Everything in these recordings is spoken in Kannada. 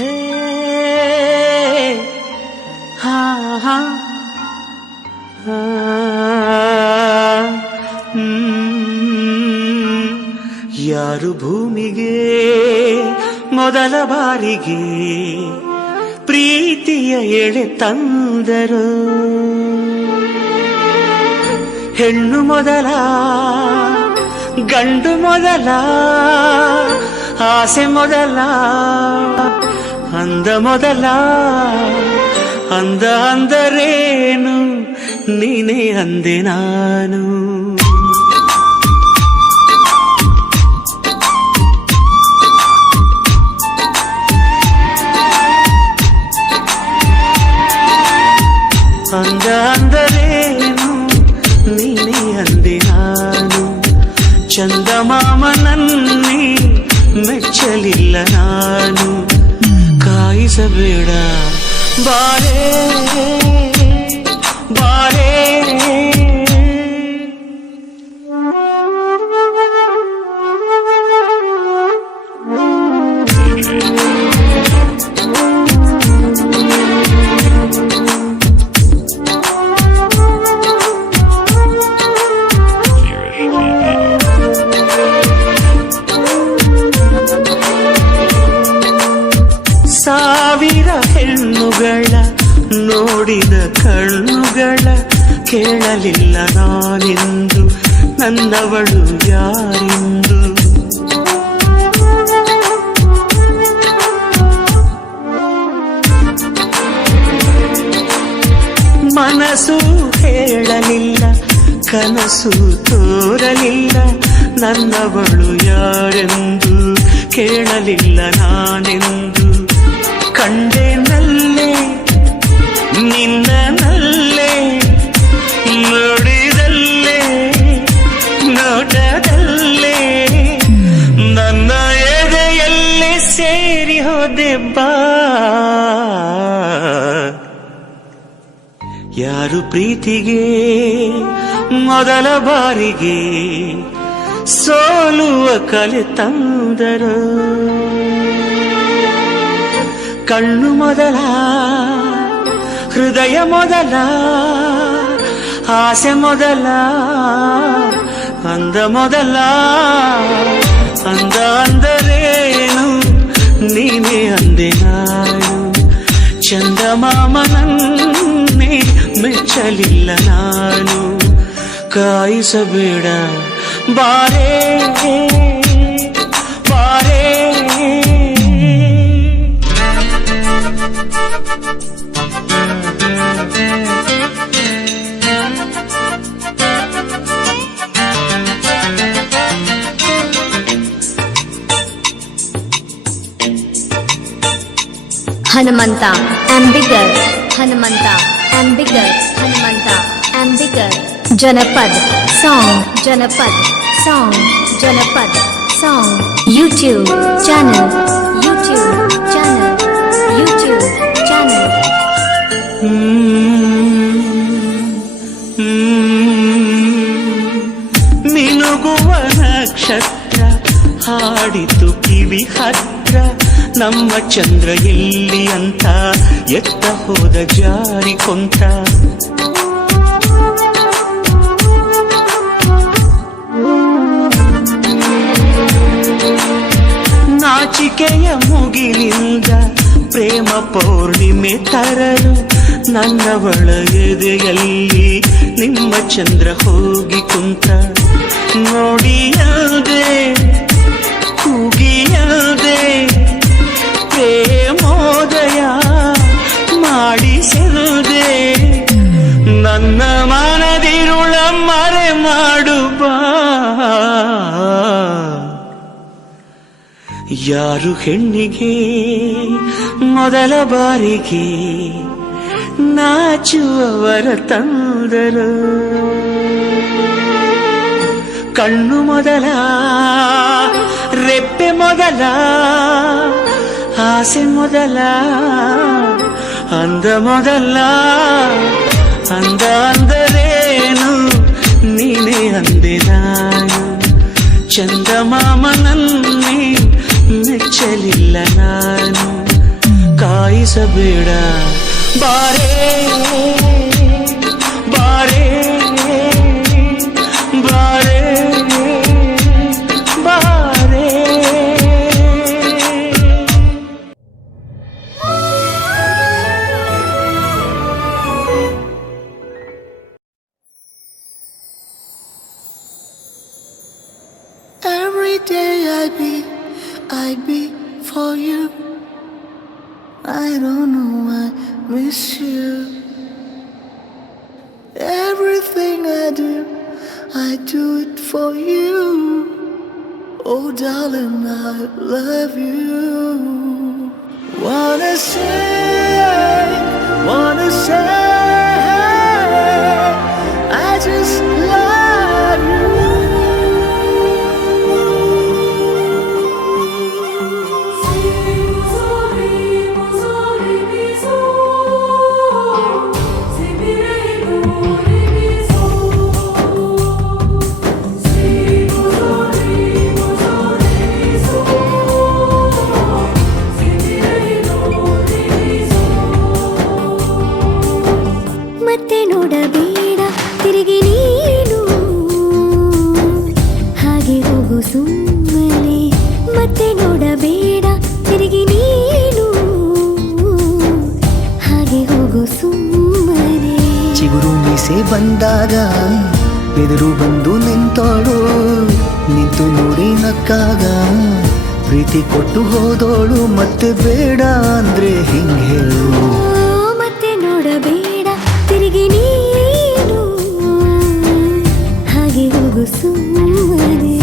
ಹೇ ಹಾ ಹಾ ಯಾರು ಭೂಮಿಗೆ ಮೊದಲ ಬಾರಿಗೆ ಪ್ರೀತಿಯ ಎಳೆ ತಂದರು? ಹೆಣ್ಣು ಮೊದಲ, ಗಂಡು ಮೊದಲ, ಆಸೆ ಮೊದಲ, ಅಂದ ಮೊದಲ. ಅಂದ ಅಂದರೇನು, ನೀನೇ ಅಂದೆ ನಾನು. ಅಂದ ಅಂದರೇನು, ನೀನೇ ಅಂದೆ ನಾನು. ಚಂದಮಾಮನನ್ನೇ ಮೆಚ್ಚಲಿಲ್ಲ ನಾನು. ಕಾಯಿಸಬೇಡ ಬಾರೇ ಬಾರೇ. ಸಾವಿರ ಹೆಣ್ಣುಗಳ ನೋಡಿದ ಕಣ್ಣುಗಳ ಕೇಳಲಿಲ್ಲ ನಾನೆಂದು ನನ್ನವಳು ಯಾರೆಂದು. ಮನಸ್ಸು ಹೇಳಲಿಲ್ಲ, ಕನಸು ತೋರಲಿಲ್ಲ, ನನ್ನವಳು ಯಾರೆಂದು ಕೇಳಲಿಲ್ಲ ನಾನೆಂದು. ಕಂಡೆನಲ್ಲೇ ನಿನ್ನನಲ್ಲೇ, ನೋಡಿದಲ್ಲೇ ನೋಟದಲ್ಲೇ, ನನ್ನ ಎದೆಯಲ್ಲೇ ಸೇರಿ ಹೋದೆ ಬಾ. ಯಾರು ಪ್ರೀತಿಗೆ ಮೊದಲ ಬಾರಿಗೆ ಸೋಲುವ ಕಲೆ ತಂದರು? ಕಣ್ಣು ಮೊದಲ, ಹೃದಯ ಮೊದಲ, ಆಸೆ ಮೊದಲ, ಅಂದ ಮೊದಲ. ಅಂದ ಅಂದರೇನು, ನೀನೇ ಅಂದೆ ನಾನು. ಚಂದಮಾಮನನ್ನೇ ಮೆಚ್ಚಲಿಲ್ಲ ನಾನು. ಕಾಯಿಸಬೇಡ ಬಾರೇ ಬಾರೇ. ಹನುಮಂತ ಅಂಬಿಗರ್, ಹನುಮಂತ ಅಂಬಿಗರ್, ಹನುಮಂತ ಅಂಬಿಗರ್. ಜನಪದ ಸಾಂಗ್, ಜನಪದ ಸಾಂಗ್, ಜನಪದ song. YouTube channel, YouTube channel, YouTube channel. ಮಿನುಗುವ ನಕ್ಷತ್ರ ಹಾಡಿತು ಕಿವಿ ಹತ್ರ. ನಮ್ಮ ಚಂದ್ರ ಎಲ್ಲಿ ಅಂತ ಎತ್ತ ಹೋದ ಜಾರಿ ಕೊಂತ. ನಾಚಿಕೆಯ ಮುಗಿಲಿಂದ ಪ್ರೇಮ ಪೌರ್ಣಿಮೆ ತರಲು ನನ್ನವಳ ಎದೆಯಲ್ಲಿ ನಿಮ್ಮ ಚಂದ್ರ ಹೋಗಿ ಕುಂತ. ನೋಡಿಯದೆ ಕೂಗಿಯದೆ ಪ್ರೇಮೋದಯ ಮಾಡಿಸದೆ, ನನ್ನ ಮನದಿರುಳ ಮರೆ ಮಾಡುವ. ಯಾರು ಹೆಣ್ಣಿಗೆ ಮೊದಲ ಬಾರಿಗೆ ನಾಚುವವರ ತಂದರು? ಕಣ್ಣು ಮೊದಲ, ರೆಪ್ಪೆ ಮೊದಲ, ಆಸೆ ಮೊದಲ, ಅಂದ ಮೊದಲ. ಅಂದ ಅಂದರೇನು, ನೀನೇ ಅಂದೆ ನಾನು. ಚಂದಮಾಮನನ್ನೇ ಮೆಚ್ಚಲಿಲ್ಲ ನಾನು. ಅನಿಸಬೇಡ. ಬಾರೇ ಬಾರೇ ಬಾರೇ ಬಾರೇ. Every day I be for you. I don't know, I miss you. Everything I do it for you. Oh darling, I love you. Wanna say, I just love you. ಮತ್ತೆ ನೋಡಬೇಡ ತಿರುಗಿ ನೀನು, ಹಾಗೆ ಹೋಗು ಸುಮ್ಮನೆ. ಮತ್ತೆ ನೋಡಬೇಡ ತಿರುಗಿ ನೀನು, ಹಾಗೆ ಹೋಗು ಸುಮ್ಮನೆ. ಚಿಗುರು ಮೀಸೆ ಬಂದಾಗ ಎದುರು ಬಂದು ನಿಂತೋಳು, ನಿಂತು ನೋಡಿ ನಕ್ಕಾಗ ಪ್ರೀತಿ ಕೊಟ್ಟು ಹೋದೋಳು. ಮತ್ತೆ ಬೇಡ ಅಂದ್ರೆ ಹಿಂಗೆ ಹೇಳು. ಮತ್ತೆ ನೋಡಬೇಡ ತಿರುಗಿ ನೀನು, ಹಾಗೆ ಹೋಗು ಸುಮ್ಮನೆ.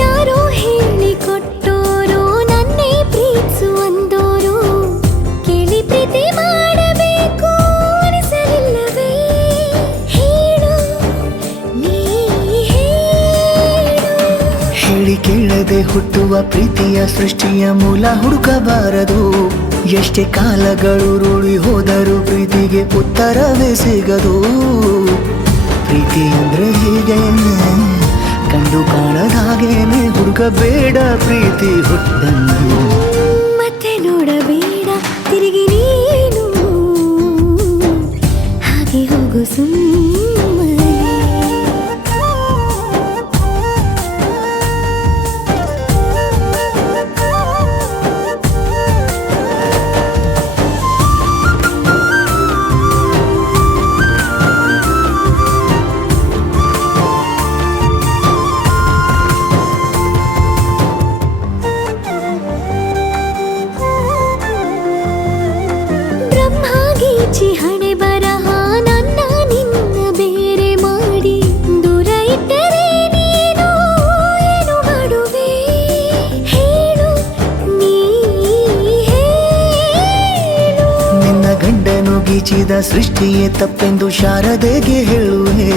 ಯಾರೋ ಹೇಳಿಕೊಟ್ಟೋರು ನನ್ನೇ ಪ್ರೀತಿಸು ಅಂದೋರು, ಕೇಳಿ ಪ್ರೀತಿ ಮಾಡಬೇಕು ಅನಿಸಲಿಲ್ಲವೇ? ಹೇಳು ನೀ ಹೇಳು. ಹೇಳಿ ಕೇಳದೆ ಹುಟ್ಟುವ ಪ್ರೀತಿಯ ಸೃಷ್ಟಿಯ ಮೂಲ ಹುಡುಕಬಾರದು. ಎಷ್ಟೇ ಕಾಲಗಳು ರೂಢಿ ಹೋದರೂ ಪ್ರೀತಿಗೆ ಉತ್ತರವೇ ಸಿಗದು. ಪ್ರೀತಿ ಅಂದ್ರೆ ಹೀಗೇನೆ, ಕಂಡು ಕಾಣದ ಹಾಗೇನೆ, ಹುಡುಕಬೇಡ ಪ್ರೀತಿ ಹುಟ್ಟನ್ನು. ಮತ್ತೆ ನೋಡಬೇಡ ತಿರುಗಿ ನೀನು, ಹಾಗೆ ಹೋಗು ಸುಮ್ಮನೆ. ಬ್ರಹ್ಮಗೀಚಿ ಹಣೆ ಬರಹ ನನ್ನ ನಿನ್ನ ಬೇರೆ ಮಾಡಿ, ದೂರ ಇಟ್ಟರೆ ನೀನು ಏನು ಮಾಡುವೆ? ಹೇಳು ನೀ ಹೇಳು. ನಿನ್ನ ಗಂಡನು ಗೀಚಿದ ಸೃಷ್ಟಿಯೇ ತಪ್ಪೆಂದು ಶಾರದೆಗೆ ಹೇಳುವೆ.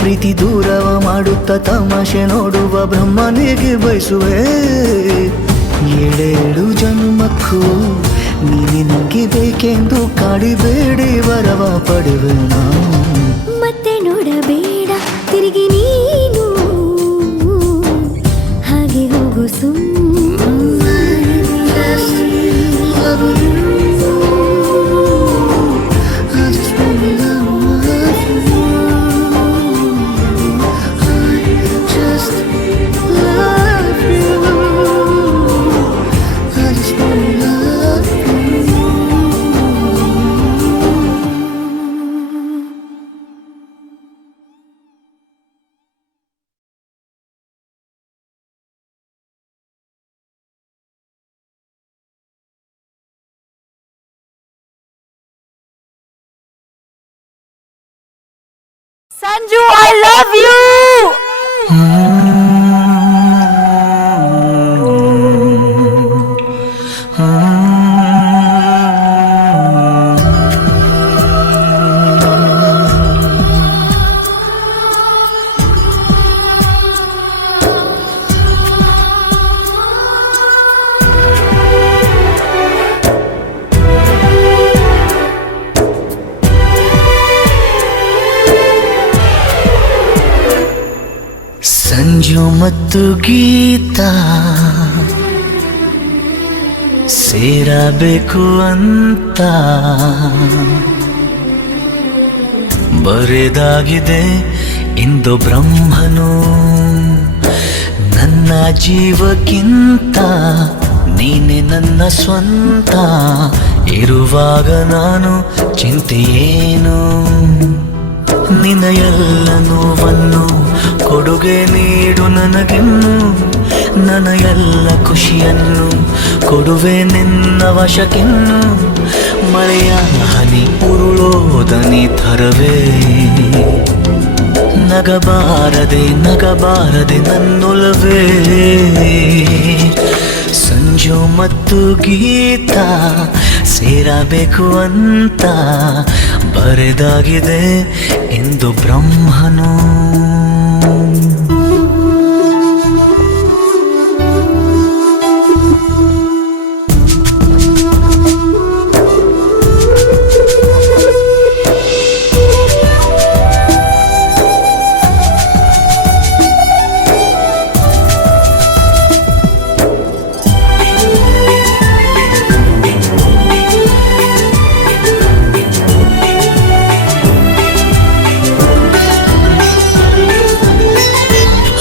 ಪ್ರೀತಿ ದೂರವ ಮಾಡುತ್ತ ತಮಾಷೆ ನೋಡುವ ಬ್ರಹ್ಮನಿಗೆ ಬಯಸುವೆ. ಏಳೇಳು ಜನ್ಮಕ್ಕೂ ನೀನೆ ನಂಗೆ ಬೇಕೆಂದು ಕಾಡಿಬೇಡಿ ವರವ ಪಡೆವೆ ನಾವು. ಮತ್ತೆ ನೋಡಬೇಡ ತಿರುಗಿ ನೀನು, ಹಾಗೆ ಹೋಗು ಸುಮ್ಮನೆ. Sanju, I love you! Sanju ಮತ್ತು ಗೀತಾ ಸೇರಬೇಕು ಅಂತ ಬರೆದಾಗಿದೆ ಇಂದು ಬ್ರಹ್ಮನು. ನನ್ನ ಜೀವಕ್ಕಿಂತ ನೀನೆ ನನ್ನ ಸ್ವಂತ. ಇರುವಾಗ ನಾನು ಚಿಂತೆಯೇನು. ನಿನ್ನ ಎಲ್ಲ ನೋವನ್ನು ಕೊಡುಗೆ ನೀಡು ನನಗೆನ್ನು. ನನ್ನ ಎಲ್ಲ ಖುಷಿಯನ್ನು ಕೊಡುವೆ ನಿನ್ನ ವಶಕ್ಕಿನ್ನು. ಮಳೆಯ ಹನಿ ಉರುಳೋದನಿ ಥರವೇ. ನಗಬಾರದೆ ನಗಬಾರದೆ ನನ್ನೊಲವೇ. ಸಂಜು ಮತ್ತು ಗೀತಾ ಸೇರಬೇಕು ಅಂತ ಬರೆದಾಗಿದೆ ಎಂದು ಬ್ರಹ್ಮನು.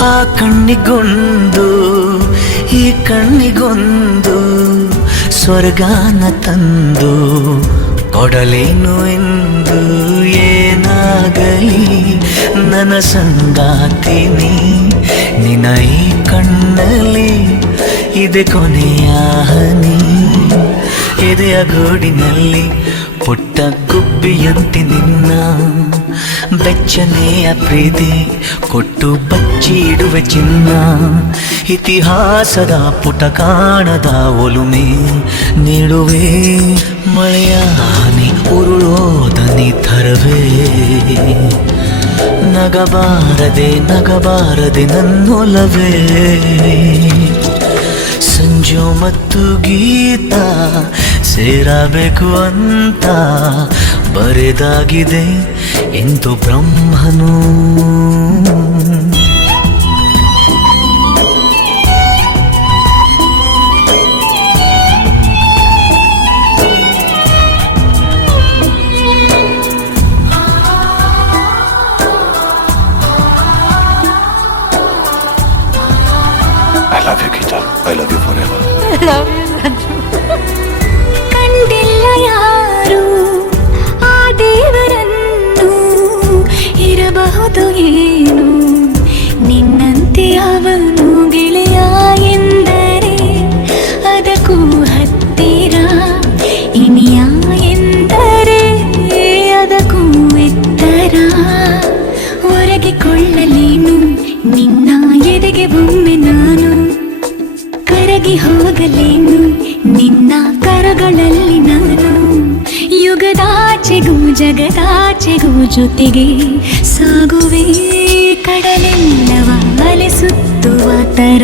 ಆ ಕಣ್ಣಿಗೊಂದು ಈ ಕಣ್ಣಿಗೊಂದು ಸ್ವರ್ಗಾನ ತಂದು ಕೊಡಲೇನು ಎಂದು. ಏನಾಗಲಿ ನನ್ನ ಸಂಗಾತಿನಿ ನಿನ್ನ ಈ ಕಣ್ಣಲ್ಲಿ ಇದೆ ಕೊನೆಯ ಹನಿ. ಎದೆಯ ಗೂಡಿನಲ್ಲಿ ಪುಟ್ಟ ಗುಬ್ಬಿಯಂತೆ ನಿನ್ನ ಬೆಚ್ಚನೆಯ ಪ್ರೀತಿ ಕೊಟ್ಟು ಬಚ್ಚಿಡುವೆ ಚಿನ್ನ. ಇತಿಹಾಸದ ಪುಟ ಕಾಣದ ಒಲುಮೆ ನೀಡುವೆ. ಮಳೆಯ ಹನಿ ಉರುಳೋದನಿ ಥರವೇ. ನಗಬಾರದೆ ನಗಬಾರದೆ ನನ್ನೊಲವೇ. ಸಂಜು ಮತ್ತು ಗೀತಾ ಸೇರಬೇಕು ಅಂತ ಬರೆದಾಗಿದೆ ಎಂದು ಬ್ರಹ್ಮನು. I love you, Geeta. I love you forever. ಕಂಡಿಲ್ಲ ಯಾರು ಆ ದೇವರನ್ನು. ಇರಬಹುದು ಏನು ನಿನ್ನಂತೆ ಅವನು ಗೆಳೆಯ ಎಂದರೆ ಅದಕ್ಕೂ ಹತ್ತಿರ. ಇನಿಯ ಎಂದರೆ ಅದಕ್ಕೂ ಎತ್ತರ. ಒರಗಿಕೊಳ್ಳಲೇನು ನಿನ್ನ ಎದೆಗೆ ಒಮ್ಮೆ ನಾನು. ಕರಗಿ ಹೋಗಲೇನು ನಿನ್ನ ಕರಗಳಲ್ಲಿ ನಾನು. ಯುಗದಾಚೆಗೂ ಜಗದಾಚೆಗೂ ಜೊತೆಗೆ ಸಾಗುವೆ. ಕಡಲೆಲ್ಲವ ಅಲೆ ಸುತ್ತುವ ತರ